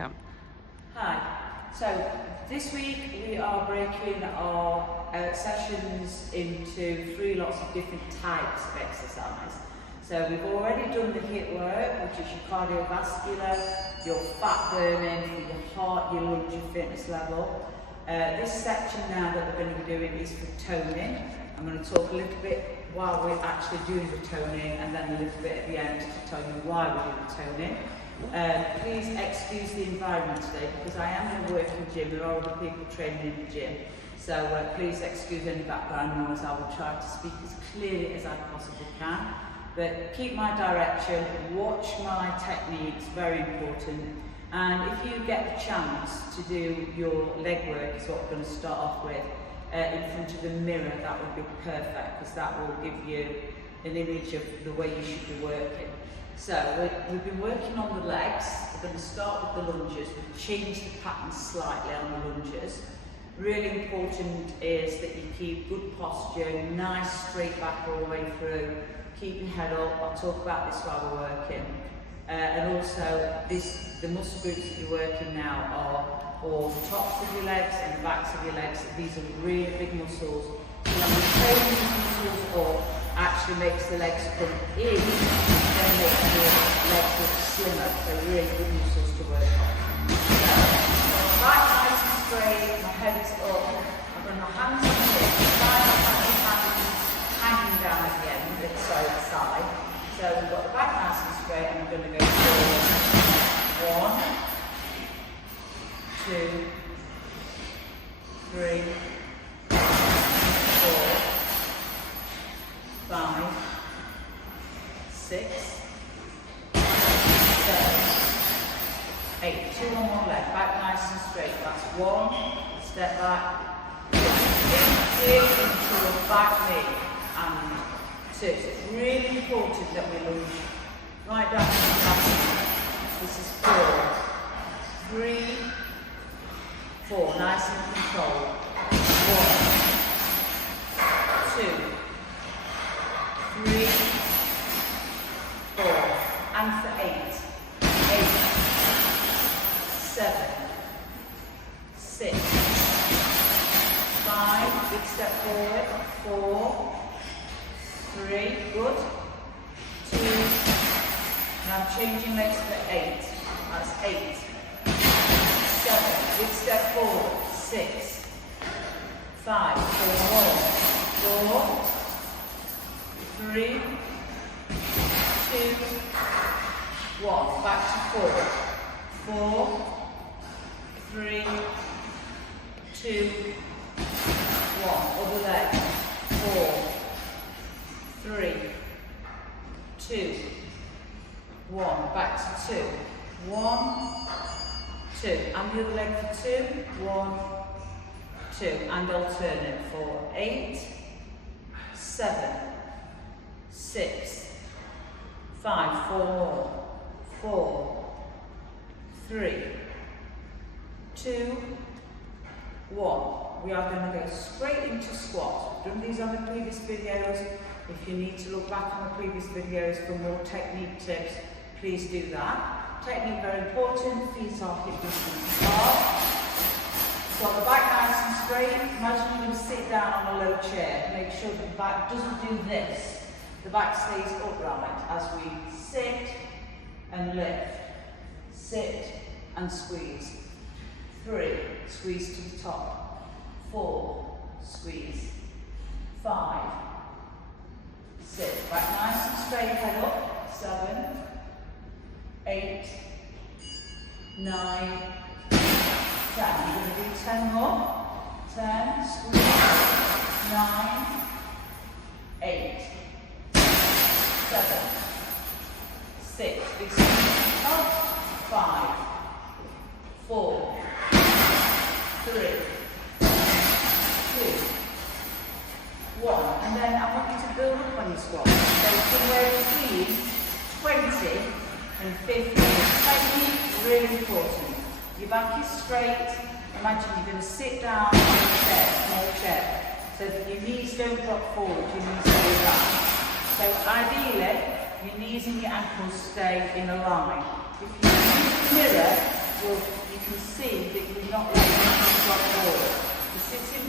workout. Hi, so this week we are breaking our sessions into 3 lots of different types of exercise. So we've already done the HIIT work, which is your cardiovascular, your fat burning, for your heart, your lungs, your fitness level. This section now that we're going to be doing is for toning. I'm going to talk a little bit while we're actually doing the toning, and then a little bit at the end to tell you why we're doing the toning. Please excuse the environment today because I am in a working gym. There are other people training in the gym, so please excuse any background noise. I will try to speak as clearly as I possibly can, but keep my direction, watch my techniques, very important. And if you get the chance to do your leg work, is what we're going to start off with, in front of the mirror, that would be perfect, because that will give you an image of the way you should be working. So we've been working on the legs. We're going to start with the lunges. We've changed the pattern slightly on the lunges. Really important is that you keep good posture, nice straight back all the way through. Keep your head up. I'll talk about this while we're working. And also, the muscle groups that you're working now are for the tops of your legs and the backs of your legs. These are really big muscles. So when we train these muscles up, actually makes the legs come in, then makes the legs look slimmer. So really good muscles to work on. So, back nice and straight, my head is up. I've got my hands on the hips, hands hanging down at the end, side. So we've got the back nice and straight, and we're going to go forward. 1, 2, 3, 4, 5, 6, 7, 8. 2 on one leg, back nice and straight. That's 1, step back, dig into the back knee, and 2. So it's really important that we lunge right down to the back. This is 4, 3, 4. Nice and controlled. 1, 2, 3, 4, and for 8, 7, 6, 5, big step forward, 4, 3, good, 2, now changing legs for 8, that's 8, 7, big step forward, 6, 5, 4 more, 4, 3, 2, 1, back to 4, 4, 3, 2, 1, other leg, 4, 3, 2, 1, back to 2, 1, 2, and the other leg for 2, 1, 2, and alternate for 8, 7, 6, 5, 4 more, 4, 3, 2, 1. We are going to go straight into squats. We've done these on the previous videos. If you need to look back on the previous videos for more technique tips, please do that. Technique very important, feet are hip distance apart. Got the back nice and straight. Imagine you're going to sit down on a low chair. Make sure the back doesn't do this. The back stays upright as we sit and lift. Sit and squeeze. 3, squeeze to the top. 4, squeeze. 5, 6, back nice and straight, head up. 7, 8, 9, 10. I'm going to do 10 more. 10, squeeze. 9, 8, 7, 6, big squeeze up. 5, 4, 3, 2, 1. And then I want you to build up on your squat. So somewhere between 20 and 50. Technique, really important. Your back is straight. Imagine you're going to sit down on a chair, small chair, so that your knees don't drop forward, your knees go back. So ideally, your knees and your ankles stay in a line. If you use the mirror, you'll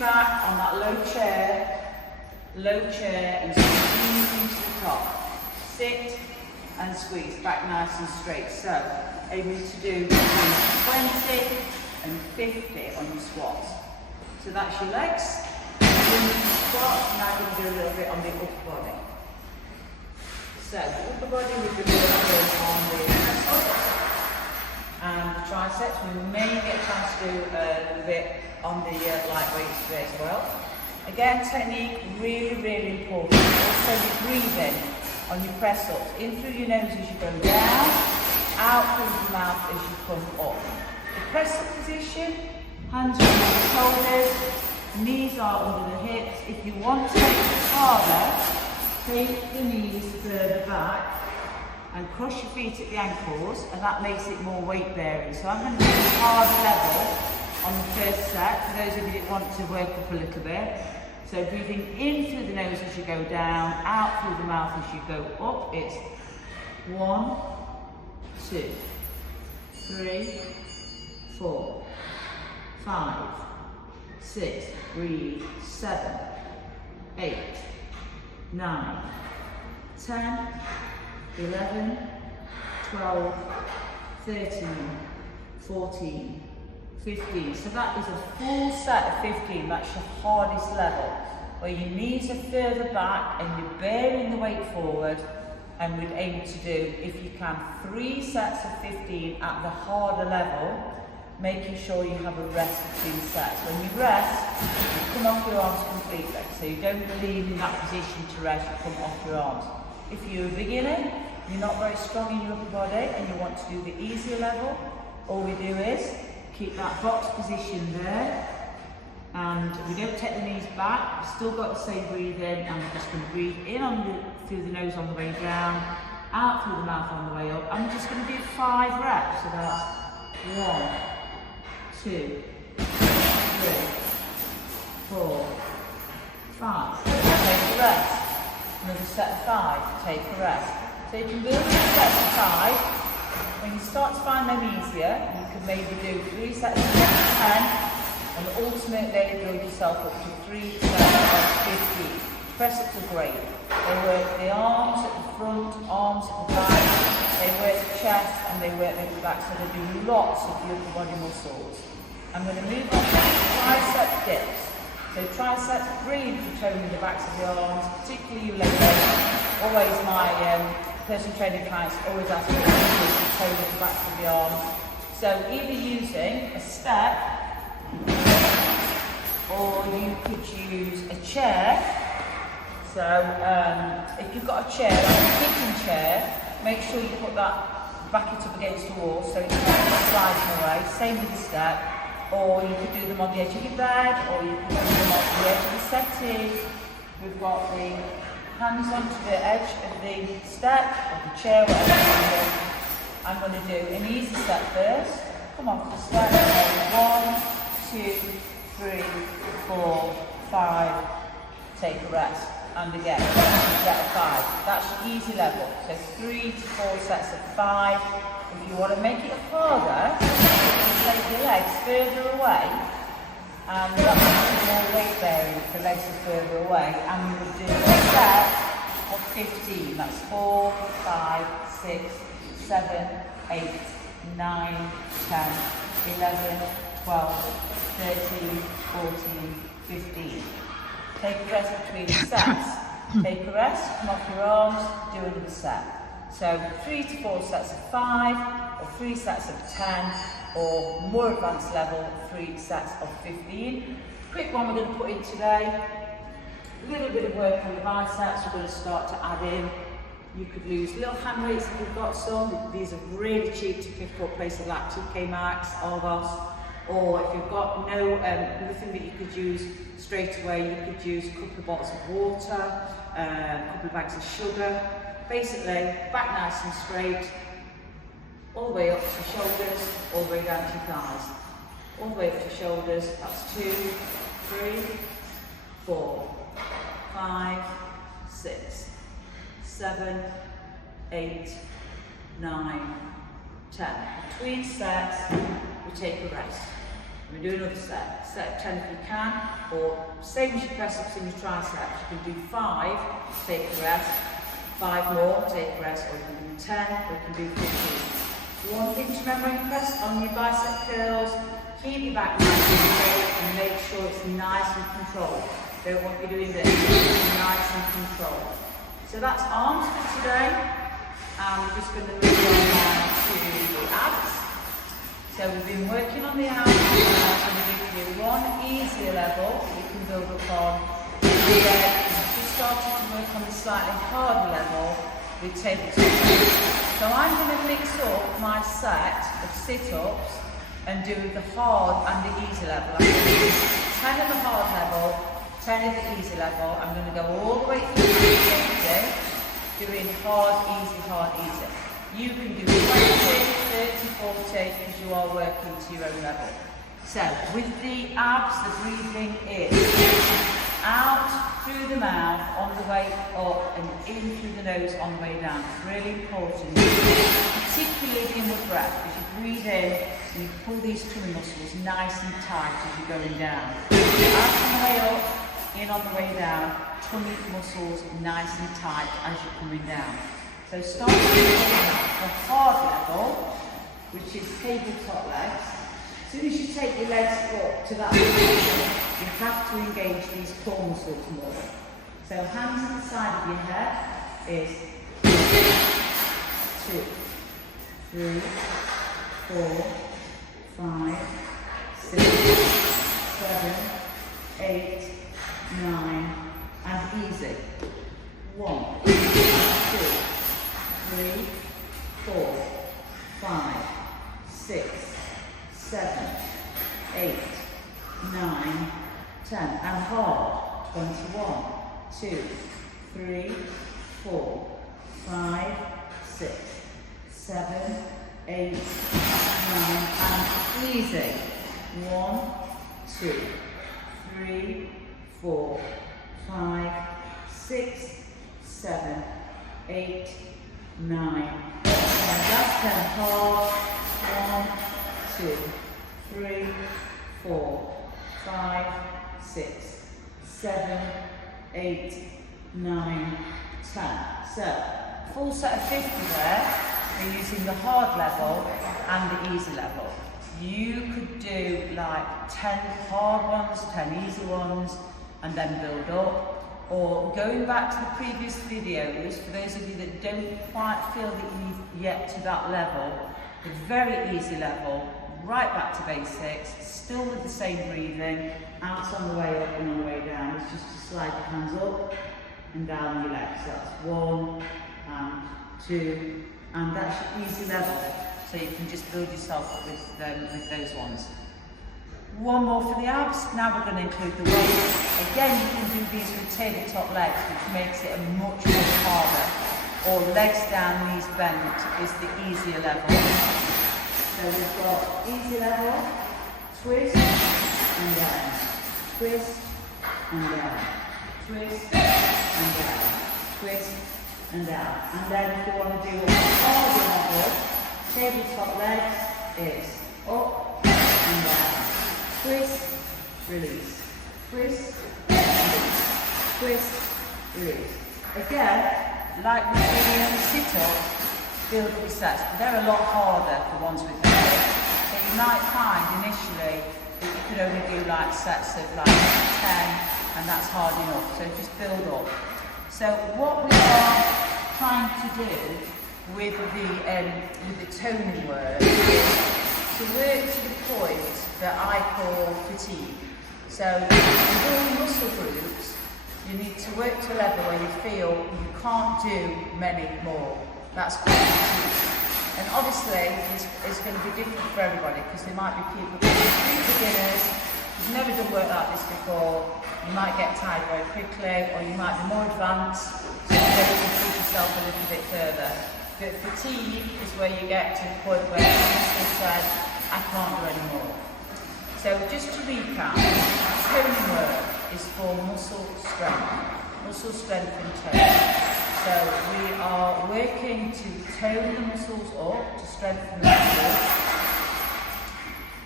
back on that low chair and squeeze into the top. Sit and squeeze, back nice and straight. So, able to do between 20 and 50 on your squats. So that's your legs. Squat, now we're going to do a little bit on the upper body. So, the upper body we've been working on the press ups and the triceps. We may get a chance to do a little bit on the lightweights today as well. Again, technique really, really important. Also, your breathing on your press ups. In through your nose as you go down, out through the mouth as you come up. The press up position, hands are under the shoulders, knees are under the hips. If you want to make it harder, take the knees further back and cross your feet at the ankles, and that makes it more weight bearing. So I'm going to do a harder level on the first set for those of you that want to work up a little bit. So breathing in through the nose as you go down, out through the mouth as you go up. It's 1, 2, 3, 4, 5, 6, breathe, 7, 8, 9, 10, 11, 12, 13, 14, 15. So that is a full set of 15. That's your hardest level, where your knees are further back and you're bearing the weight forward. And we'd aim to do, if you can, 3 sets of 15 at the harder level, making sure you have a rest between sets. When you rest, you come off your arms completely. So you don't leave in that position to rest, you come off your arms. If you're a beginner, you're not very strong in your upper body and you want to do the easier level, all we do is keep that box position there, and we don't take the knees back. We've still got the same breathing, and we're just going to breathe in through the nose on the way down, out through the mouth on the way up. And we're just going to do 5 reps. So that's 1, 2, 3, 4, 5. Take a rest. Another set of 5. Take a rest. So you can build your sets of 5. When you start to find them easier, you can maybe do 3 sets of 10, and ultimately build yourself up to 3 sets of 15. Press ups are great. They work the arms at the front, arms at the back, they work the chest and they work the back, so they do lots of the upper body muscles. I'm going to move on to tricep dips. So triceps, brilliant for toning the backs of the arms, particularly you ladies. Always my personal training clients always ask me to tone the backs of the arms. So either using a step, or you could use a chair. So if you've got a chair, like a kitchen chair, make sure you put that, back it up against the wall so it's not sliding away. Same with the step. Or you could do them on the edge of your bed, or you could do them on the edge of the settee. We've got the hands onto the edge of the step, of the chair, whatever you do. I'm going to do an easy step first. Come on, the step. 1, 2, 3, 4, 5. Take a rest. And again, set of 5. That's your easy level. So 3 to 4 sets of 5. If you want to make it harder, you take your legs further away, and that's more weight bearing if the legs are further away. And we would do a set of 15. That's 4, 5, 6, 7, 8, 9, 10, 11, 12, 13, 14, 15. Take a rest between the sets. Take a rest, come off your arms, do another set. So 3 to 4 sets of 5, or 3 sets of 10, or more advanced level, 3 sets of 15. Quick one we're going to put in today. A little bit of work on the biceps. We're going to start to add in. You could use little hand weights if you've got some. These are really cheap to pick up, places like TK Maxx, Argos. Or if you've got nothing that you could use straight away, you could use a couple of bottles of water, a couple of bags of sugar. Basically, back nice and straight, all the way up to your shoulders, all the way down to your thighs. All the way up to your shoulders, that's 2, 3, 4, 5, 6, 7, 8, 9, 10. Between sets, we take a rest. We do another set. Set 10 if you can, or same as your press ups and your triceps. You can do 5, take a rest, 5 more, take a rest, or you can do 10, or you can do 15. One thing to remember in press on your bicep curls, keep your back nice and straight and make sure it's nice and controlled. Don't want you doing this, nice and controlled. So that's arms for today, and we're just going to move on now to the abs. So we've been working on the abs, and I'm going to give you one easier level that you can build upon. And then we've just started to work on the slightly harder level with tabletop. So I'm going to mix up my set of sit-ups and do the hard and the easy level. I'm going to do 10 at the hard level, 10 at the easy level. I'm going to go all the way through the doing hard, easy. You can do 20, 30, 40 because you are working to your own level. So with the abs, the breathing is out through the mouth on the way up and in through the nose on the way down. It's really important, particularly the inward breath, because you breathe in and you pull these tummy muscles nice and tight as you're going down. Out on the way up, in on the way down, tummy muscles nice and tight as you're coming down. So start with the hard level, which is tabletop legs. As soon as you take your legs up to that position, you have to engage these core muscles more. So hands to the side of your head is 2, 3, 4, 5, 6, 7, 8, 9, and easy. 1, 2, 3, 4, 5, 6, 7, 8, 9, 10, and hard. 21, 2, 3, 4, 5, 6, 7, 8, 9, and easy. 1, 2, 3, 4, 5, 6, 7, 8, 9. That's 10 hard. 1, 2, 3, 4, 5, 6, 7, 8, 9, 10. So, full set of 50 there. We're using the hard level and the easy level. You could do like 10 hard ones, 10 easy ones, and then build up. Or going back to the previous videos, for those of you that don't quite feel that you've yet to that level, the very easy level, right back to basics, still with the same breathing, out on the way up and on the way down. It's just to slide your hands up and down your legs. So that's 1 and 2, and that's your easy level. So you can just build yourself up with those ones. One more for the abs. Now we're going to include the weights. Again, you can do these with tabletop legs, which makes it a much more harder. Or legs down, knees bent is the easier level. So we've got easy level, twist and down, twist and down, twist and down, twist and down. And then if you want to do a harder level, tabletop legs is up and down. Twist, release, twist, release, twist, release. Again, like we're doing sit-ups, build up sets. They're a lot harder, the ones with the weight. So you might find initially that you could only do like sets of like 10, and that's hard enough. So just build up. So what we are trying to do with the toning work is to work to the point that I call fatigue. So with all muscle groups, you need to work to a level where you feel you can't do many more. That's called fatigue. And obviously, it's going to be different for everybody, because there might be people who are beginners, who've never done work like this before. You might get tired very quickly, or you might be more advanced, so you're able to push yourself a little bit further. But fatigue is where you get to the point where the muscle says, I can't do any more. So just to recap, toning work is for muscle strength and tone. So we are working to tone the muscles up, to strengthen the muscles.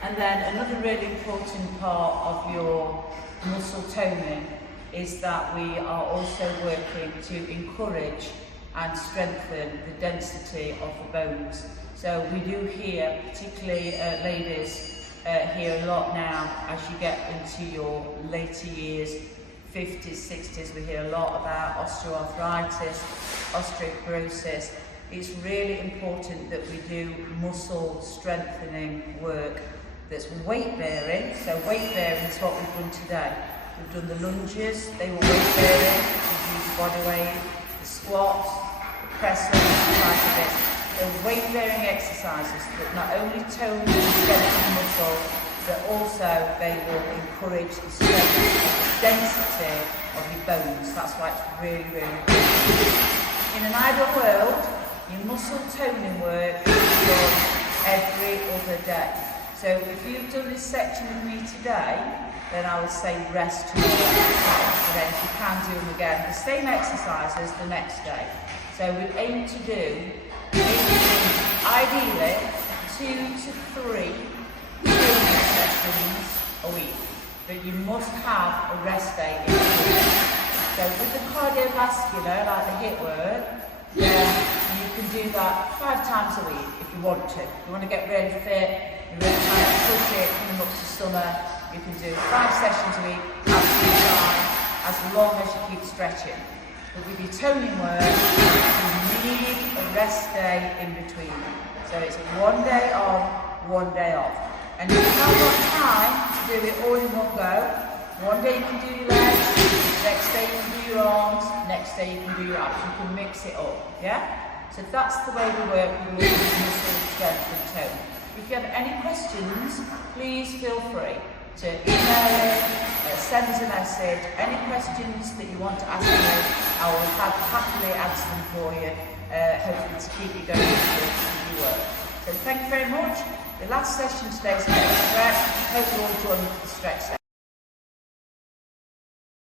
And then another really important part of your muscle toning is that we are also working to encourage and strengthen the density of the bones. So we do hear, particularly ladies, hear a lot now as you get into your later years, 50s, 60s, we hear a lot about osteoarthritis, osteoporosis. It's really important that we do muscle strengthening work that's weight bearing. So weight bearing is what we've done today. We've done the lunges, they were weight bearing, we've used body weight, the squats, the press ups, like this. They're weight bearing exercises that not only tone and strengthen the muscle, but also they will encourage the strength and the density of your bones. That's why it's really, really important. In an ideal world, your muscle toning work is done every other day. So if you've done this section with me today, then I would say rest tomorrow. So then if you can do them again, the same exercises the next day. So we aim to do, ideally, 2 to 3 training sessions a week. But you must have a rest day in between. So with the cardiovascular, like the HIIT work, then you can do that 5 times a week if you want to. If you want to get really fit, you're really trying to push it coming up to summer, you can do 5 sessions a week, absolutely fine, as long as you keep stretching. But with your toning work, you need a rest day in between. So it's 1 day on, 1 day off. And if you haven't got time to do it all in one go, one day you can do your legs, next day you can do your arms, next day you can do your abs. You can mix it up, yeah? So that's the way we work with muscle strength and tone. If you have any questions, please feel free to email, send us a message. Any questions that you want to ask me, I will happily answer them for you, hopefully to keep you going with your work. So thank you very much. The last session today is a stretch. Hope you all join me for the stretch session.